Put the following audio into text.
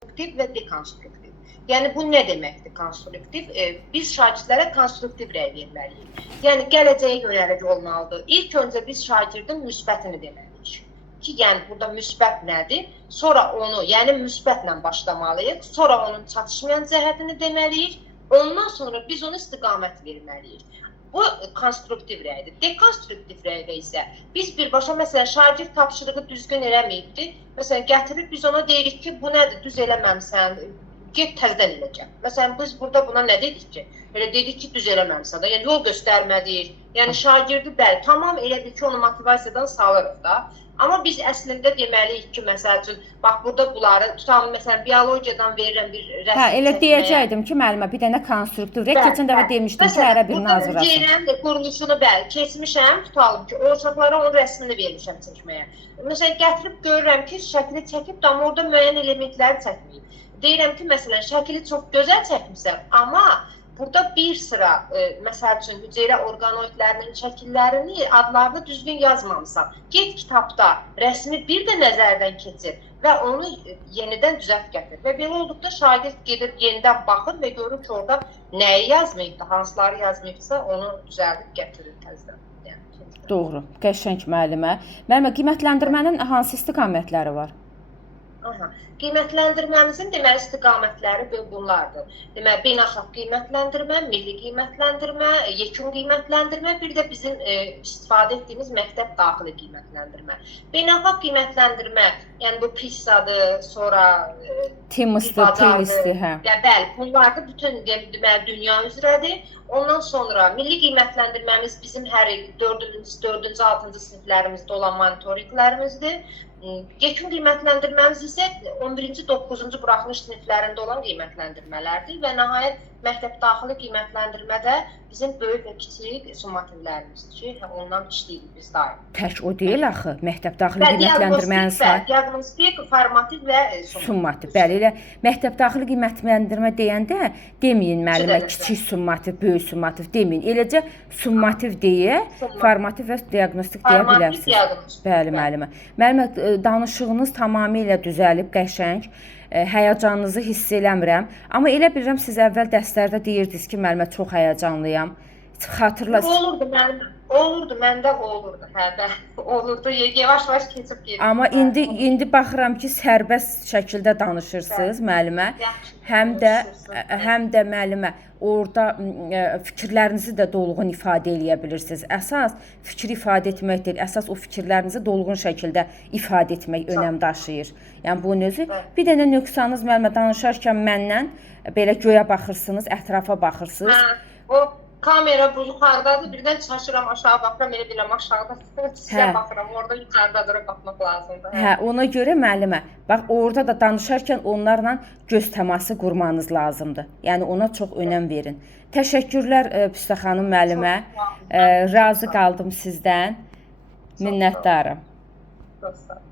konstruktiv və dekonstruktiv. Yəni bu nə deməkdir konstruktiv? Biz şagirdlərə konstruktiv rəy verməliyik. Yəni gələcəyə yönəlik olmalıdır. İlk öncə biz şagirdin müsbətini deməliyik. Ki, yəni burada müsbət nədir? Sonra onu, yəni müsbətlə başlamalıyıq. Sonra onun çatışmayan cəhətini deməliyik. Ondan sonra biz ona istiqamət verməliyik. Bu konstruktiv rəydir. Dekonstruktiv rəydə isə biz birbaşa, məsələn, şagird tapşırığı düzgün eləməyibdir. Məsələn, gətirib biz ona deyirik ki, bu nədir, düz eləməmsən, get təzdən eləcək. Məsələn, biz burada buna nə dedik ki? Elə dedik ki, düz eləməmsən də, yəni yol göstərmədik. Yəni şagirdi bəli, tamam elə bil ki, onu motivasiyadan salırıq da. Amma biz əslində deməliyik ki, məsəl üçün, bax, burada bunları tutalım, məsələn, biologiyadan verirəm bir rəsm çəkməyə. Elə deyəcəkdim ki, müəllimə, bir dənə konstruktiv rəy, keçən dəfə demişdim ki, hərə birini hazırlasın. Məsələn, burada quruluşunu bəli, keçmişəm, tutalım ki, o uşaqlara onun rəsmini vermişəm çəkməyə. Məsələn, gətirib görürəm ki, şəkili çəkib, amma orada müəyyən elementləri çəkməyib. Deyirəm ki, məsələn, şəkili çox gözəl çəkmişəm, amma burada bir sıra, məsəl üçün, hüceyrə orqanoidlərinin şəkillərini, adlarını düzgün yazmamısan. Get kitabda rəsmi bir də nəzərdən keçir və onu yenidən düzəlt gətir. Və belə olduqda şagird gedib yenidən baxır və görür ki, orada nəyi yazmayıbdır, hansıları yazmayıbsa onu düzəldib gətirir təzdən. Doğru, qəşəng müəllimə. Müəllimə, qiymətləndirmənin hansı istiqamətləri var? Qiymətləndirməmizin deməli istiqamətləri bunlardır. Deməli, beynəlxalq qiymətləndirmə, milli qiymətləndirmə, yekun qiymətləndirmə, bir də bizim istifadə etdiyimiz məktəb daxili qiymətləndirmə. Beynəlxalq qiymətləndirmə, yəni bu PISA-dır, sonra TIMS'dir, TILIS'dir, hə. Bəli, bunlar da bütün deməli dünya üzrədir. Ondan sonra milli qiymətləndirməmiz bizim hər il 4-cü, 6-cı siniflərimizdə olan monitorinqlərimizdir. Yekun qiymətləndirməmiz isə 11-ci, 9-cu buraxılış siniflərində olan qiymətləndirmələrdir və nəhayət məktəb daxili qiymətləndirmədə bizim böyük və kiçik summativlərimizdir ki, ondan işləyirik biz daim. Tək o deyil axı, məktəb daxili qiymətləndirmənin sayı. Diaqnostik, formativ və summativ. Bəli, elə məktəb daxili qiymətləndirmə deyəndə deməyin müəllimə, kiçik summativ, böyük summativ deməyin. Eləcə summativ deyə, formativ və diaqnostik deyə bilərsiniz. Bəli, müəllimə. Müəllimə, danışığınız tamamilə düzəlib, qəşəng. Həyəcanınızı hiss eləmirəm. Amma elə bilirəm, siz əvvəl dərslərdə deyirdiniz ki, müəllimə, çox həyəcanlıyam. Xatırlasın. Olurdu müəllimə. Olurdu, məndə olurdu. Hə, olurdu. Yavaş-yavaş keçib gedir. Amma indi baxıram ki, sərbəst şəkildə danışırsınız müəllimə. Həm də müəllimə, orada fikirlərinizi də dolğun ifadə eləyə bilirsiniz. Əsas fikri ifadə etmək deyil, əsas o fikirlərinizi dolğun şəkildə ifadə etmək önəm daşıyır. Yəni bunun özü. Bir dənə nöqsanız müəllimə, danışarkən məndən belə göyə baxırsınız, ətrafa baxırsınız. O kamera bu yuxarıdadır, birdən çaşıram, aşağı baxıram, elə biləm aşağıda sizə baxıram, orada yuxarıdadır, baxmaq lazımdır. Hə, ona görə müəllimə, bax orada da danışarkən onlarla göz təması qurmanız lazımdır. Yəni ona çox önəm verin. Təşəkkürlər Püstə xanım müəllimə. Razı qaldım sizdən. Minnətdaram. Çox sağ olun.